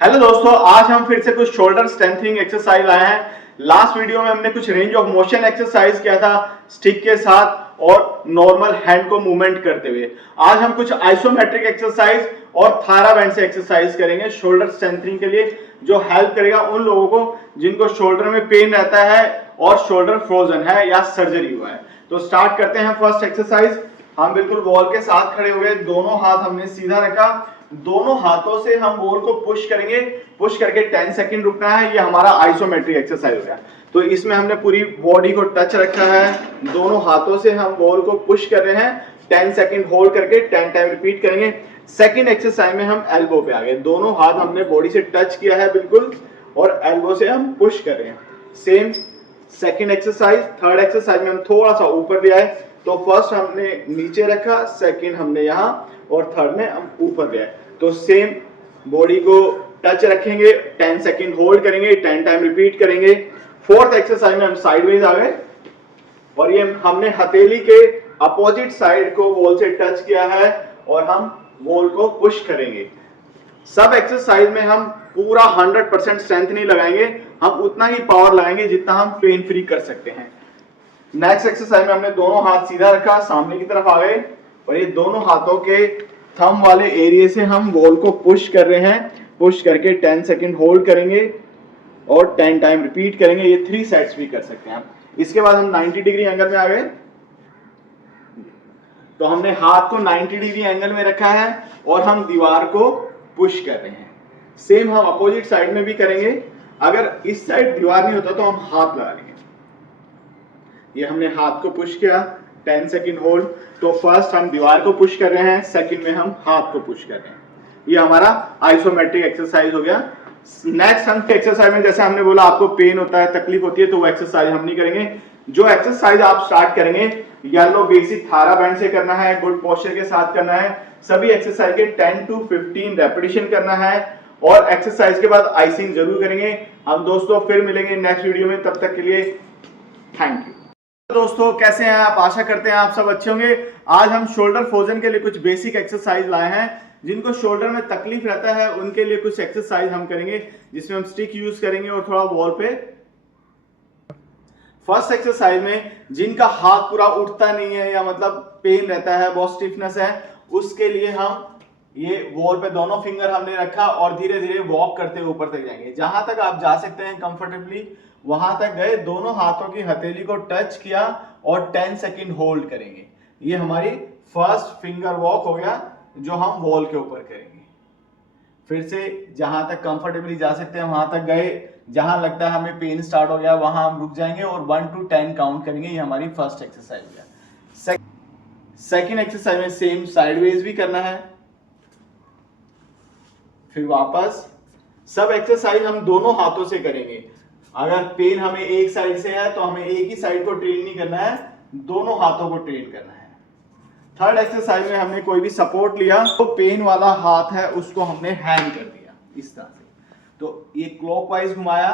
Hello दोस्तों, आज हम फिर से कुछ शोल्डर स्ट्रेंथनिंग एक्सरसाइज लाए हैं। लास्ट वीडियो में हमने कुछ रेंज ऑफ मोशन एक्सरसाइज किया था स्टिक के साथ और नॉर्मल हैंड को मूवमेंट करते हुए। आज हम कुछ आइसोमेट्रिक एक्सरसाइज और थायरा बैंड से एक्सरसाइज करेंगे शोल्डर स्ट्रेंथनिंग के लिए, जो हेल्प करेगा उन लोगों को जिनको शोल्डर में पेन रहता है और शोल्डर फ्रोजन है या सर्जरी हुआ है। तो स्टार्ट करते हैं फर्स्ट एक्सरसाइज। हम बिल्कुल वॉल के साथ खड़े हुए, दोनों हाथ हमने सीधा रखा, दोनों हाथों से हम बॉल को पुश करेंगे। पुश करके 10 सेकंड रुकना है। ये हमारा आइसोमेट्रिक एक्सरसाइज हो गया। तो इसमें हमने पूरी बॉडी को टच रखा है, दोनों हाथों से हम बॉल को पुश कर रहे हैं, 10 सेकंड होल्ड करके 10 टाइम रिपीट करेंगे। सेकंड एक्सरसाइज में हम एल्बो पे आ गए, दोनों हाथ हमने बॉडी से टच किया है बिल्कुल, और एल्बो से हम पुश कर रहे हैं। Same second exercise. Third exercise में हम थोड़ा सा ऊपर ले आए, तो फर्स्ट हमने नीचे रखा, सेकंड हमने यहां, और थर्ड में हम ऊपर ले आए। तो सेम बॉडी को टच रखेंगे, 10 सेकंड होल्ड करेंगे, 10 टाइम रिपीट करेंगे। फोर्थ एक्सरसाइज में हम साइडवेज आ गए, और ये हमने हथेली के अपोजिट साइड को वॉल से टच किया है और हम वॉल को पुश करेंगे। सब एक्सरसाइज में हम पूरा 100% स्ट्रेंथ नहीं लगाएंगे, हम उतना ही पावर लगाएंगे जितना हम पेन फ्री कर सकते हैं। नेक्स्ट एक्सरसाइज में हमने दोनों हाथ सीधा रखा, सामने की तरफ आ गए, और ये दोनों हाथों के थंब वाले एरिया से हम बॉल को पुश कर रहे हैं। पुश करके 10 सेकंड होल्ड करेंगे और 10 टाइम रिपीट करेंगे। ये 3 सेट्स भी कर सकते हैं आप। इसके बाद हम 90 डिग्री एंगल में आ गए, तो हमने हाथ को 90 डिग्री एंगल में रखा है और हम दीवार को पुश कर रहे हैं। सेम हम अपोजिट साइड में भी करेंगे। अगर इस साइड दीवार नहीं होता तो हम हाथ लगा लेंगे। ये हमने हाथ को पुश किया, 10 सेकंड होल्ड। तो फर्स्ट हम दीवार को पुश कर रहे हैं, सेकंड में हम हाथ को पुश कर रहे हैं। ये हमारा आइसोमेट्रिक एक्सरसाइज हो गया। नेक्स्ट हम एक्सरसाइज में, जैसे हमने बोला आपको पेन होता है, तकलीफ होती है, तो वो एक्सरसाइज हम नहीं करेंगे। जो एक्सरसाइज आप स्टार्ट करेंगे, येलो बेसिक थायरा बैंड से करना है, गुड पोस्चर के साथ करना है। सभी एक्सरसाइज के 10 to 15 रेपिटेशन करना है, और एक्सरसाइज के बाद आइसिंग जरूर करेंगे। हम दोस्तों फिर मिलेंगे नेक्स्ट वीडियो में, तब तक के लिए थैंक यू। दोस्तों कैसे हैं आप? आशा करते हैं आप सब अच्छे होंगे। आज हम शोल्डर फ्रोजन के लिए कुछ बेसिक एक्सरसाइज लाए हैं। जिनको शोल्डर में तकलीफ रहता है उनके लिए कुछ एक्सरसाइज हम करेंगे, जिसमें हम स्टिक यूज करेंगे और थोड़ा वॉल पे। फर्स्ट एक्सरसाइज में जिनका हाथ पूरा उठता नहीं है या मतलब पेन रहता है, बहुत स्टिफनेस है, उसके लिए हम ये वॉल पे दोनों फिंगर हमने रखा और धीरे धीरे वॉक करते हुए ऊपर तक जाएंगे। जहां तक आप जा सकते हैं कंफर्टेबली वहां तक गए, दोनों हाथों की हथेली को टच किया और 10 सेकंड होल्ड करेंगे। ये हमारी फर्स्ट फिंगर वॉक हो गया, जो हम वॉल के ऊपर करेंगे। फिर से जहां तक कंफर्टेबली जा सकते हैं वहां तक गए, जहां लगता है हमें पेन स्टार्ट हो गया वहां हम रुक जाएंगे और 1 to 10 काउंट करेंगे। ये हमारी फर्स्ट एक्सरसाइज हो गया। सेकंड एक्सरसाइज में सेम साइडवेज भी करना है, फिर वापस। सब एक्सरसाइज हम दोनों हाथों से करेंगे। अगर पेन हमें एक साइड से है तो हमें एक ही साइड को ट्रेन नहीं करना है, दोनों हाथों को ट्रेन करना है। थर्ड एक्सरसाइज में हमने कोई भी सपोर्ट लिया, तो पेन वाला हाथ है उसको हमने हैंग कर दिया इस तरह से। तो ये क्लॉकवाइज घुमाया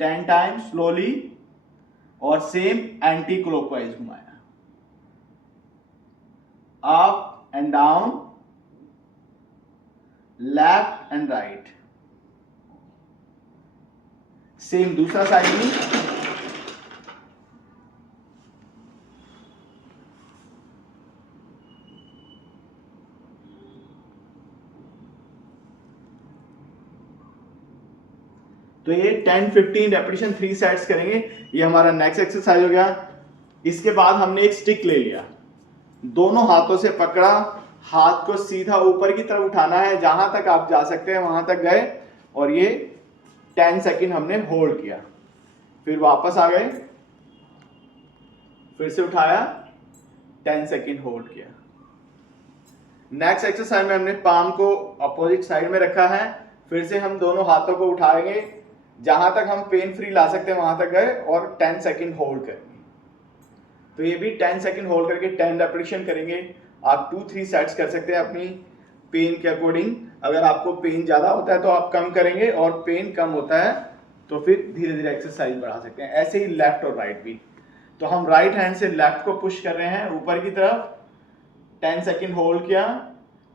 10 टाइम स्लोली, और सेम एंटी क्लॉकवाइज घुमाया, up and down, left and right. Same दूसरा साइड भी। तो ये 10-15 रेपिटेशन 3 सेट्स करेंगे। ये हमारा नेक्स्ट एक्सरसाइज हो गया। इसके बाद हमने एक स्टिक ले लिया, दोनों हाथों से पकड़ा, हाथ को सीधा ऊपर की तरफ उठाना है, जहां तक आप जा सकते हैं वहां तक गए, और ये 10 सेकंड हमने होल्ड किया। फिर वापस आ गए, फिर से उठाया, 10 सेकंड होल्ड किया। नेक्स्ट एक्सरसाइज में हमने पाम को अपोजिट साइड में रखा है, फिर से हम दोनों हाथों को उठाएंगे, जहां तक हम पेन फ्री ला सकते हैं वहां तक गए, और 10 सेकंड होल्ड करेंगे। तो ये भी 10 सेकंड होल्ड करके 10 रेपिटेशन करेंगे। आप 2-3 सेट्स कर सकते हैं अपनी पेन के अकॉर्डिंग। अगर आपको पेन ज्यादा होता है तो आप कम करेंगे, और पेन कम होता है तो फिर धीरे धीरे एक्सरसाइज बढ़ा सकते हैं। ऐसे ही लेफ्ट और राइट भी। तो हम राइट हैंड से लेफ्ट को पुश कर रहे हैं ऊपर की तरफ, 10 सेकंड होल्ड किया,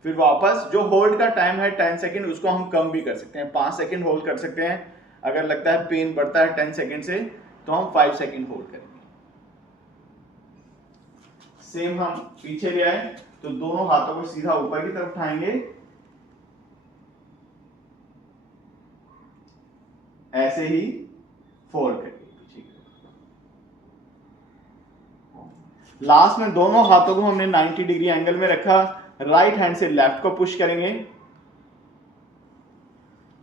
फिर वापस जो होल्ड का टाइम है 10 सेकेंड, उसको हम कम भी कर सकते हैं, 5 सेकेंड होल्ड कर सकते हैं। अगर लगता है पेन बढ़ता है 10 सेकेंड से तो हम 5 सेकेंड होल्ड करेंगे। सेम हम पीछे ले आए तो दोनों हाथों को सीधा ऊपर की तरफ उठाएंगे, ऐसे ही फोल्ड करेंगे पीछे की तरफ। लास्ट में दोनों हाथों को हमने 90 डिग्री एंगल में रखा, राइट हैंड से लेफ्ट को पुश करेंगे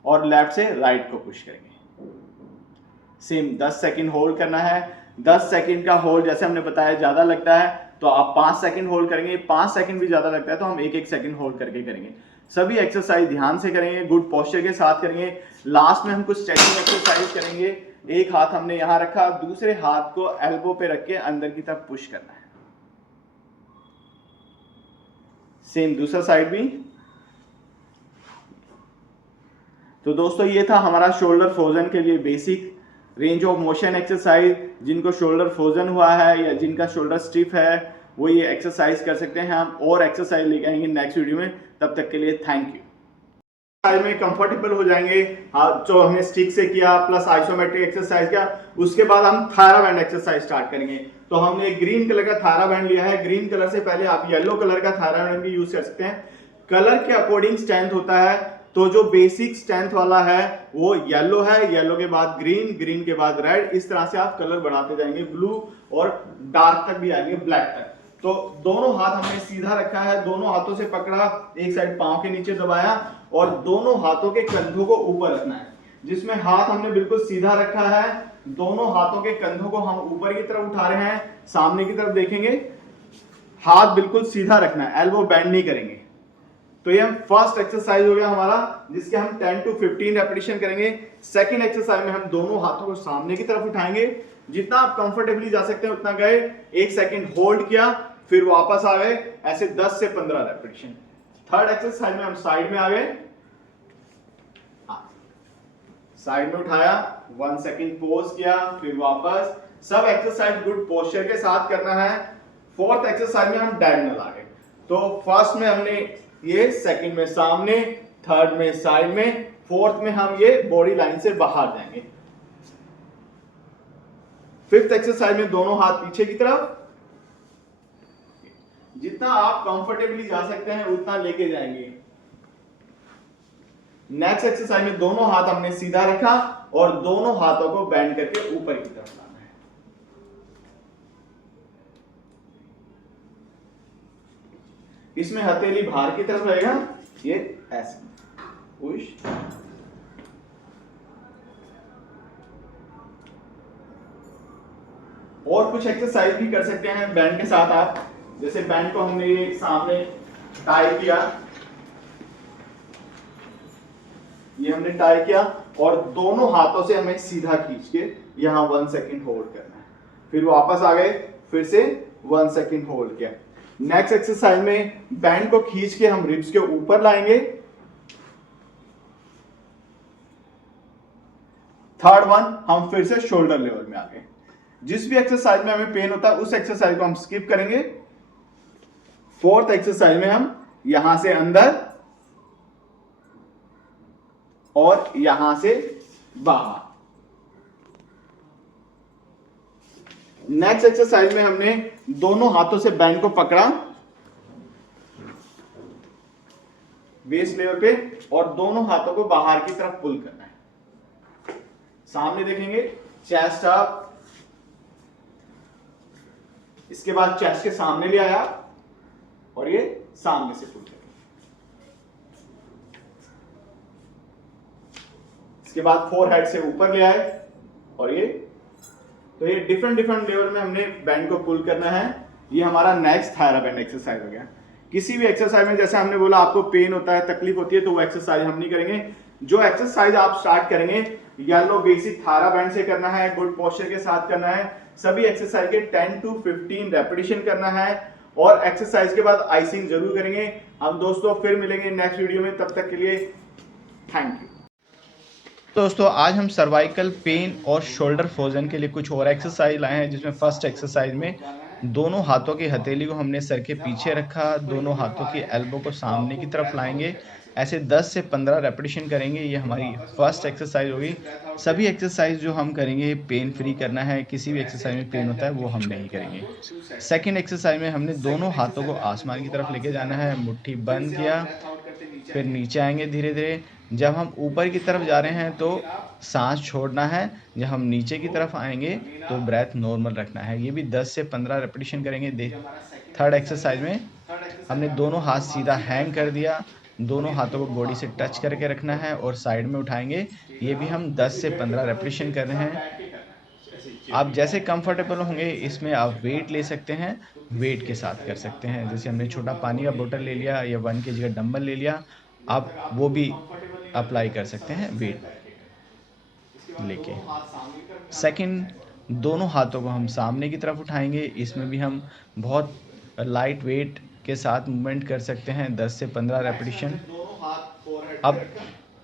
और लेफ्ट से राइट को पुश करेंगे। सेम 10 सेकेंड होल्ड करना है। 10 सेकेंड का होल्ड जैसे हमने बताया ज्यादा लगता है तो आप 5 सेकेंड होल्ड करेंगे, 5 सेकेंड भी ज्यादा लगता है तो हम 1-1 सेकेंड होल्ड करके करेंगे। सभी एक्सरसाइज ध्यान से करेंगे, गुड पोस्चर के साथ करेंगे। लास्ट में हम कुछ स्ट्रेचिंग एक्सरसाइज करेंगे। एक हाथ हमने यहां रखा, दूसरे हाथ को एल्बो पे रख के अंदर की तरफ पुश करना है। सेम दूसरा साइड भी। तो दोस्तों ये था हमारा शोल्डर फ्रोजन के लिए basic range of motion exercise. जिनको शोल्डर फ्रोजन हुआ है या जिनका शोल्डर स्टिफ है वो ये एक्सरसाइज कर सकते हैं। हम और एक्सरसाइज लेके आएंगे नेक्स्ट वीडियो में, तब तक के लिए थैंक यू। एक्सरसाइज में कंफर्टेबल हो जाएंगे, जो हमने स्टिक से किया प्लस आइसोमेट्रिक एक्सरसाइज किया, उसके बाद हम थायरा बैंड एक्सरसाइज स्टार्ट करेंगे। तो हमने ग्रीन कलर का थायरा बैंड लिया है। ग्रीन कलर से पहले आप येलो कलर का थायरा बैंड भी यूज कर सकते हैं। कलर के अकॉर्डिंग स्ट्रेंथ होता है, तो जो बेसिक स्ट्रेंथ वाला है वो येलो है, येलो के बाद ग्रीन, ग्रीन के बाद रेड, इस तरह से आप कलर बढ़ाते जाएंगे, ब्लू और डार्क तक भी आएंगे, ब्लैक तक। तो दोनों हाथ हमने सीधा रखा है, दोनों हाथों से पकड़ा, एक साइड पांव के नीचे दबाया और दोनों हाथों के कंधों को ऊपर रखना है। जिसमें हाथ हमने बिल्कुल सीधा रखा है, दोनों हाथों के कंधों को हम ऊपर की तरफ उठा रहे हैं, सामने की तरफ देखेंगे, हाथ बिल्कुल सीधा रखना है, एल्बो बेंड नहीं करेंगे। तो ये हम फर्स्ट एक्सरसाइज हो गया हमारा, जिसके हम 10 to 15 रेपिटेशन करेंगे। सेकंड एक्सरसाइज में हम दोनों हाथों को सामने की तरफ उठाएंगे, जितना आप कंफर्टेबली जा सकते हैं उतना गए, 1 सेकंड होल्ड किया, फिर वापस आ गए, ऐसे 10 से 15 रेपिटेशन। थर्ड एक्सरसाइज में हम साइड में आ गए, साइड में उठाया, 1 सेकंड पॉज किया, फिर वापस। सब एक्सरसाइज गुड पोस्चर के साथ करना है। फोर्थ एक्सरसाइज में हम डायगोनल आ गए। तो फर्स्ट में हमने ये, सेकंड में सामने, थर्ड में साइड में, फोर्थ में हम ये बॉडी लाइन से बाहर जाएंगे। फिफ्थ एक्सरसाइज में दोनों हाथ पीछे की तरफ, जितना आप कंफर्टेबली जा सकते हैं उतना लेके जाएंगे। नेक्स्ट एक्सरसाइज में दोनों हाथ हमने सीधा रखा और दोनों हाथों को बेंड करके ऊपर की तरफ लाना है। इसमें हथेली बाहर की तरफ रहेगा, ये ऐसे पुश, और कुछ एक्सरसाइज भी कर सकते हैं बैंड के साथ आप। जैसे बैंड को हमने ये सामने टाई किया, ये हमने टाई किया और दोनों हाथों से हमें सीधा खींच के यहां 1 सेकंड होल्ड करना है, फिर वापस आ गए, फिर से 1 सेकंड होल्ड किया। नेक्स्ट एक्सरसाइज में बैंड को खींच के हम रिब्स के ऊपर लाएंगे। थर्ड वन हम फिर से शोल्डर लेवल में आ गए। जिस भी एक्सरसाइज में हमें पेन होता है उस एक्सरसाइज को हम स्किप करेंगे। फोर्थ एक्सरसाइज में हम यहां से अंदर और यहां से बाहर। नेक्स्ट एक्सरसाइज में हमने दोनों हाथों से बैंड को पकड़ा बेस लेवल पे और दोनों हाथों को बाहर की तरफ पुल करना है। सामने देखेंगे, चेस्ट अप, इसके बाद चेस्ट के सामने ले आया और ये सामने से पुल करें। इसके बाद फोरहेड से ऊपर ले आए और ये, तो ये डिफरेंट लेवल में हमने बैंड को पुल करना है। ये हमारा नेक्स्ट थायरा बैंड एक्सरसाइज हो गया। किसी भी एक्सरसाइज में जैसे हमने बोला आपको पेन होता है, तकलीफ होती है, तो वो एक्सरसाइज हम नहीं करेंगे। जो एक्सरसाइज आप स्टार्ट करेंगे येलो बेसिक थायरा बैंड से करना है, गुड पोस्चर के साथ करना है। सभी एक्सरसाइज के 10 to 15 रेपिटेशन करना है और एक्सरसाइज के बाद आइसिंग जरूर करेंगे। हम दोस्तों फिर मिलेंगे नेक्स्ट वीडियो में, तब तक के लिए थैंक यू। दोस्तों आज हम सर्वाइकल पेन और शोल्डर फ्रोजन के लिए कुछ और एक्सरसाइज लाए हैं, जिसमें फर्स्ट एक्सरसाइज में दोनों हाथों की हथेली को हमने सर के पीछे रखा, दोनों हाथों की एल्बो को सामने की तरफ लाएंगे। ऐसे 10 से 15 रेपिटेशन करेंगे। ये हमारी फर्स्ट एक्सरसाइज होगी। सभी एक्सरसाइज जो हम करेंगे पेन फ्री करना है। किसी भी एक्सरसाइज में पेन होता है वो हम नहीं करेंगे। सेकंड एक्सरसाइज में हमने दोनों हाथों को आसमान की तरफ लेके जाना है। मुट्ठी बंद किया, फिर नीचे आएंगे धीरे धीरे। जब हम ऊपर की तरफ जा रहे हैं तो सांस छोड़ना है। जब हम नीचे की तरफ आएंगे तो ब्रेथ नॉर्मल रखना है। ये भी 10 से 15 रेपिटेशन करेंगे। थर्ड एक्सरसाइज में हमने दोनों हाथ सीधा हैंग कर दिया, दोनों हाथों को बॉडी से टच करके रखना है और साइड में उठाएंगे। ये भी हम 10 से 15 रेपिटेशन कर रहे हैं। आप जैसे कंफर्टेबल होंगे इसमें आप वेट ले सकते हैं, वेट के साथ कर सकते हैं। जैसे हमने छोटा पानी का बोतल ले लिया या 1 kg का डंबल ले लिया, आप वो भी अप्लाई कर सकते हैं वेट लेके। सेकंड, दोनों हाथों को हम सामने की तरफ उठाएंगे। इसमें भी हम बहुत लाइट वेट के साथ मूवमेंट कर सकते हैं, 10 से 15 रेपिटेशन। अब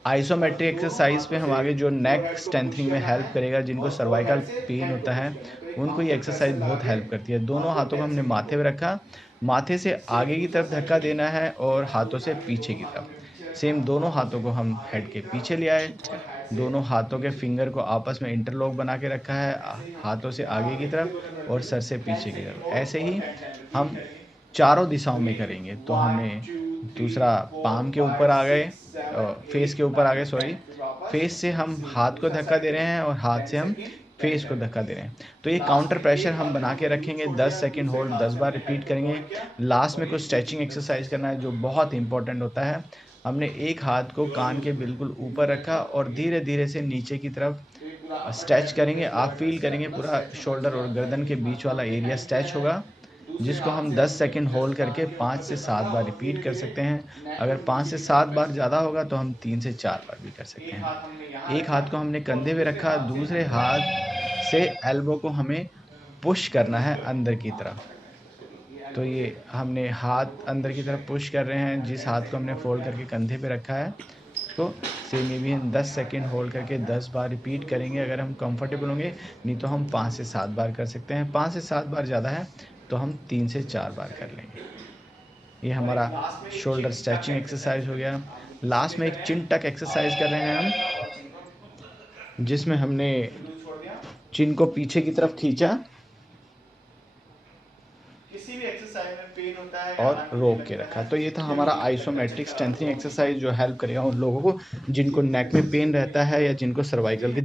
आइसोमेट्रिक एक्सरसाइज पे हम आगे जो नेक स्ट्रेंथनिंग में हेल्प करेगा, जिनको सर्वाइकल पेन होता है उनको ये एक्सरसाइज बहुत हेल्प करती है। दोनों हाथों को हमने माथे पे रखा, माथे से आगे की तरफ धक्का देना है और हाथों से पीछे की तरफ। सेम दोनों हाथों को हम हेड के पीछे ले आए, दोनों हाथों के फिंगर को आपस में इंटरलॉक बना के रखा है, हाथों से आगे की तरफ और सर से पीछे की तरफ। ऐसे ही हम चारों दिशाओं में करेंगे। तो हमने दूसरा पाम के ऊपर आ गए, फेस के ऊपर आ गए, सॉरी। फेस से हम हाथ को धक्का दे रहे हैं और हाथ से हम फेस को धक्का दे रहे हैं। तो ये काउंटर प्रेशर हम बना के रखेंगे। 10 सेकंड होल्ड 10 बार रिपीट करेंगे। लास्ट में कुछ स्ट्रेचिंग एक्सरसाइज करना है जो बहुत इंपॉर्टेंट होता है। हमने एक हाथ को कान के बिल्कुल ऊपर रखा और धीरे धीरे से नीचे की तरफ स्ट्रेच करेंगे। आप फील करेंगे पूरा शोल्डर और गर्दन के बीच वाला एरिया स्ट्रेच होगा, जिसको हम 10 सेकंड होल्ड करके 5 से 7 बार रिपीट कर सकते हैं। अगर 5 से 7 बार ज़्यादा होगा तो हम 3 से 4 बार भी कर सकते हैं। एक हाथ को हमने कंधे पे रखा, दूसरे हाथ से एल्बो को हमें पुश करना है अंदर की तरफ। तो ये हमने हाथ अंदर की तरफ पुश कर रहे हैं, जिस हाथ को हमने फोल्ड करके कंधे पे रखा है। तो सेम ये भी हम 10 सेकंड होल्ड करके 10 बार रिपीट करेंगे अगर हम कंफर्टेबल होंगे। नहीं तो हम 5 से 7 बार कर सकते हैं। 5 से 7 बार ज़्यादा है तो हम 3 से 4 बार कर लेंगे। ये हमारा शोल्डर स्ट्रेचिंग एक्सरसाइज हो गया। लास्ट में एक चिन टक एक्सरसाइज कर रहे हैं हम, जिसमें हमने चिन को पीछे की तरफ खींचा किसी भी एक्सरसाइज में पेन होता है और रोक के रखा। तो ये था हमारा आइसोमेट्रिक स्ट्रेंथनिंग एक्सरसाइज जो हेल्प करेगा उन लोगों को जिनको नेक में पेन रहता है या जिनको सर्वाइकल की